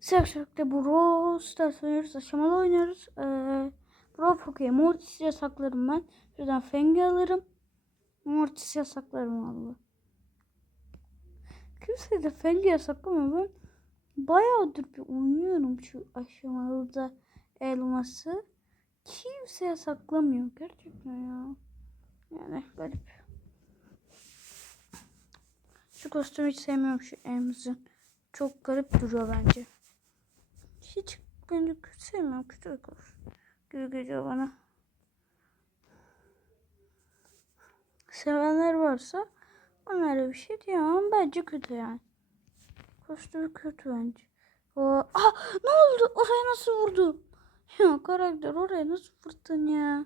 Sıkışıkta Brawl Stars oynuyoruz. Aşamalı oynuyoruz. Ee, Brawl Poke'ye Mortis yasaklarım ben. Şuradan Fengi alırım. Mortis yasaklarım Allah. Kimse de Fengi yasaklamıyor. Ben bayağıdır bir oynuyorum şu aşamalıda elması. Kimse yasaklamıyor. Gerçekten ya. Yani garip. Şu kostümü hiç sevmiyorum şu emzin. Çok garip duruyor bence. Hiç kötü sevmiyorum. Kötü kostüm. Gibi geliyor bana. Sevenler varsa onlara bir şey diyemem. Bence kötü yani. Kostümü kötü bence. O, ah ne oldu? Oraya nasıl vurdu? Ya karakter oraya nasıl vurdun ya?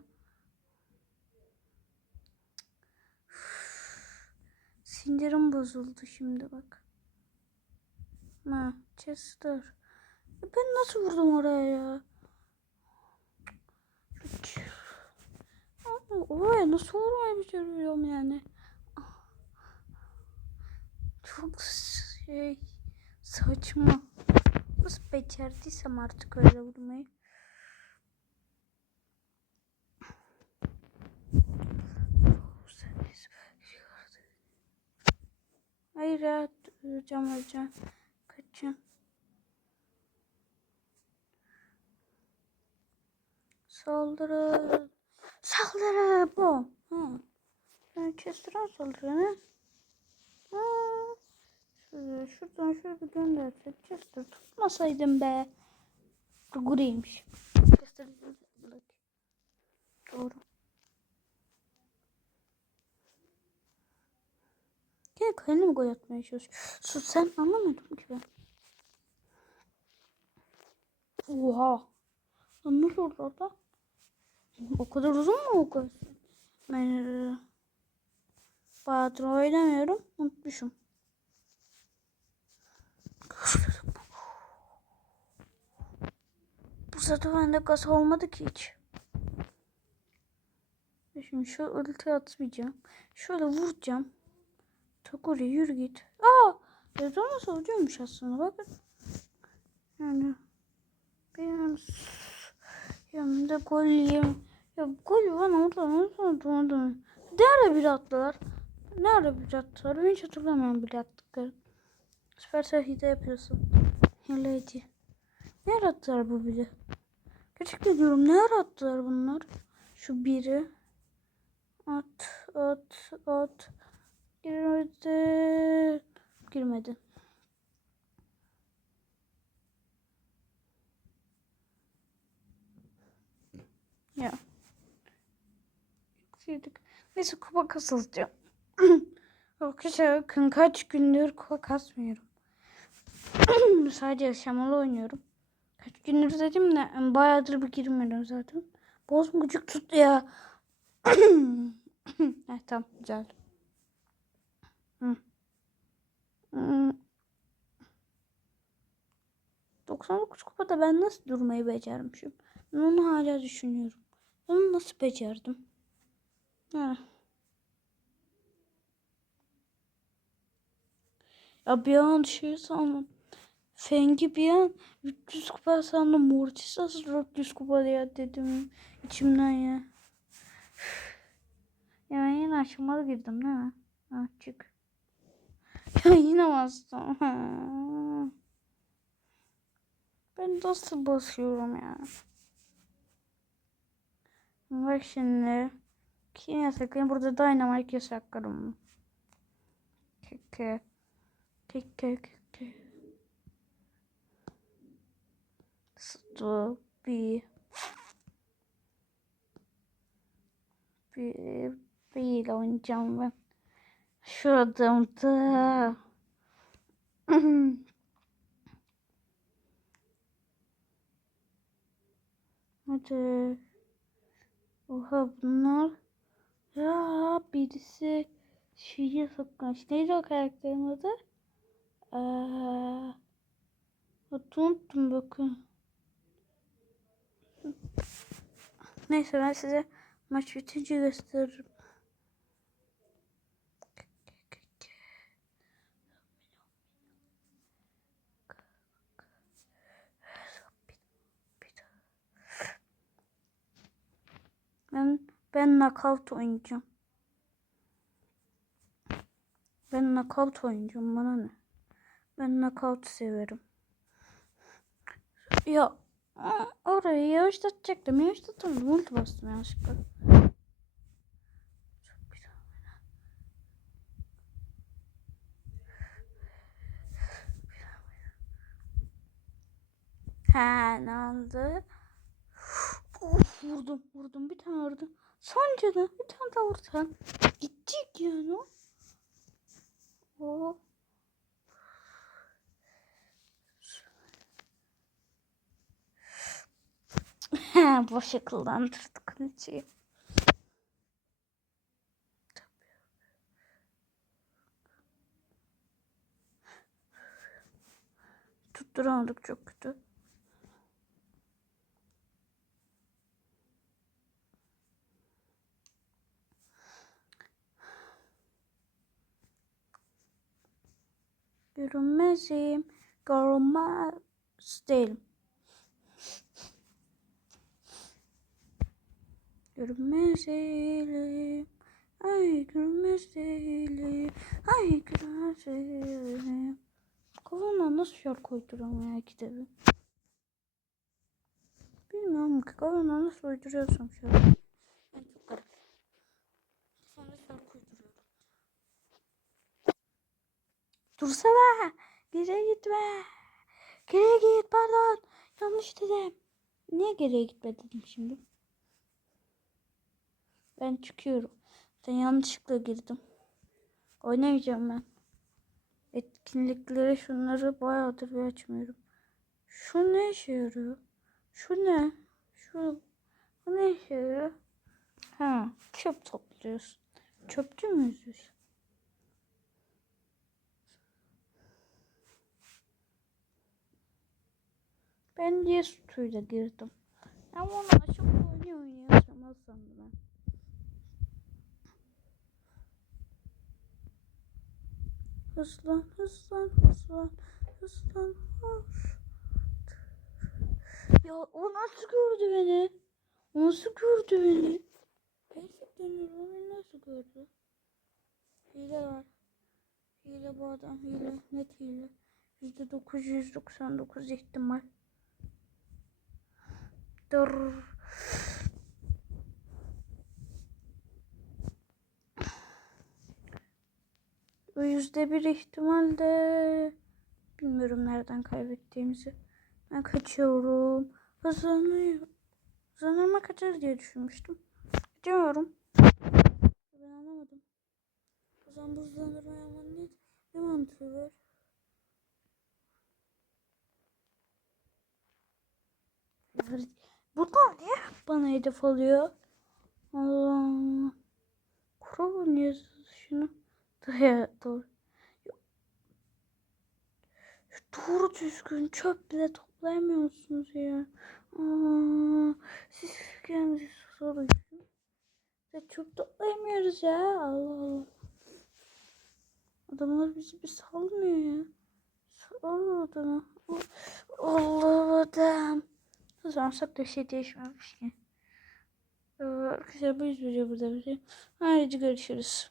Sindirim bozuldu şimdi bak. Ha, Chester. Ben nasıl vurdum oraya ya? Oraya nasıl vurmayı beceriyorum yani? Çok şey saçma. Nasıl becerdiysem artık öyle vurmayı. Hayır ya öleceğim öleceğim. Kaçın. Saldırı. Saldırı bu. Hı. Chester'a saldırıyor ne? Şöyle, şuradan şöyle göndersek Chester tutmasaydım be. Guriymiş. Chester Doğru. Gene kalene mi gol atmaya çalışıyor? Sus sen anlamadım ki ben. Oha. Nasıl oldu orada? O kadar uzun mu o gol? Ben e, bayağıdır oynamıyorum. Unutmuşum. Bu sefer bende gaz olmadı ki hiç. Şimdi şu ulti atmayacağım. Şöyle vuracağım. Tak yürü git. Aa! Evet ama savunuyormuş aslında bakın. Yani benim yanımda gol yiyeyim. Ya gol bana oradan oradan oradan. Ne ara bir attılar? Ne ara bir attılar? Ben hiç hatırlamıyorum bile attıkları. Süpersel hile yapıyorsun. Hileydi. Ne ara attılar bu bile? Gerçekten diyorum ne ara attılar bunlar? Şu biri. At at at. Girmedi. Girmedi. Ya. Yükseldik. Neyse kupa kasılacağım. Arkadaşlar bakın kaç gündür kupa kasmıyorum. Sadece yaşamalı oynuyorum. Kaç gündür dedim de bayağıdır bir girmedim zaten. Boz mu gıcık tuttu ya. evet tamam güzel. Hı. Hmm. 99 kupada ben nasıl durmayı becermişim? Ben onu hala düşünüyorum. Onu nasıl becerdim? Ha. Ya bir an şey sandım. Fengi bir an 300 kupa sandım. Mortis nasıl 400 kupa ya dedim içimden ya. Ya ben yine aşamalı girdim değil mi? Ha, çık. Ya yine bastım. Ben nasıl basıyorum ya? Bak şimdi. Kim yasaklayayım? Burada Dynamite yasaklarım. Keke. Keke keke. Stop. Bir. Bir. Bir oynayacağım ben. Şu adamda. Hadi. Oha bunlar. Ya birisi şeyi sokmuş. Neydi o karakterin adı? Eee. Unuttum bakın. Neyse ben size maç bitince gösteririm. Ben knockout oynayacağım. Ben knockout oynayacağım. Bana ne? Ben knockout severim. Ya orayı yavaşlatacaktım. Yavaşlatamadım. Ulti bastım yanlışlıkla. Ha ne oldu? Of, vurdum vurdum bir tane vurdum. Son canı bir tane daha vursan. Gidecek yani o. O. Ha, boş akıllandırdık kulücüyü. Tutturamadık çok kötü. Görünmezim, görünmez değilim. Görünmez değilim, ay görünmez değilim, ay görünmez değilim. Kafamdan nasıl şarkı uyduramıyor kitabı? Bilmiyorum ki kafamdan nasıl uyduruyorsam şarkı. Ben çok garip. Sonra şarkı uyduruyorum. Dursana. Geriye gitme. Geriye git pardon. Yanlış dedim. Niye geriye gitme dedim şimdi? Ben çıkıyorum. Sen yanlışlıkla girdim. Oynamayacağım ben. Etkinliklere şunları bayağıdır bir açmıyorum. Şu ne işe yarıyor? Şu ne? Şu bu ne işe yarıyor? Ha, çöp topluyorsun. Çöpçü müyüz Ben diye sutuyla girdim. Ama onu açıp oynuyor oynayamaz sandım ben. Hızlan, hızlan, hızlan, hızlan, hız. Ya o nasıl gördü beni? O nasıl gördü beni? Gerçekten o beni nasıl gördü? Hile var. Hile bu adam hile. Net hile. %999 ihtimal. Dur. Yüzde bir ihtimalle bilmiyorum nereden kaybettiğimizi. Ben kaçıyorum. Hızlanıyor. Hızlanırma kaçar diye düşünmüştüm. Kaçamıyorum. Ben anlamadım. O zaman bu hızlanırma yaman ne, ne mantığı var? Bunlar niye hep bana hedef alıyor? Allah. Oynuyoruz şunu. Daya doğru. Doğru düzgün çöp bile toplayamıyorsunuz ya. Aa, siz kendinizi sorun. Ya çöp toplayamıyoruz ya. Allah Allah. Adamlar bizi bir salmıyor ya. Sal adamı. Allah adam. Kazansak da şey değişmemiş ki. Ee, Arkadaşlar bu yüzden burada bir şey. Haydi görüşürüz.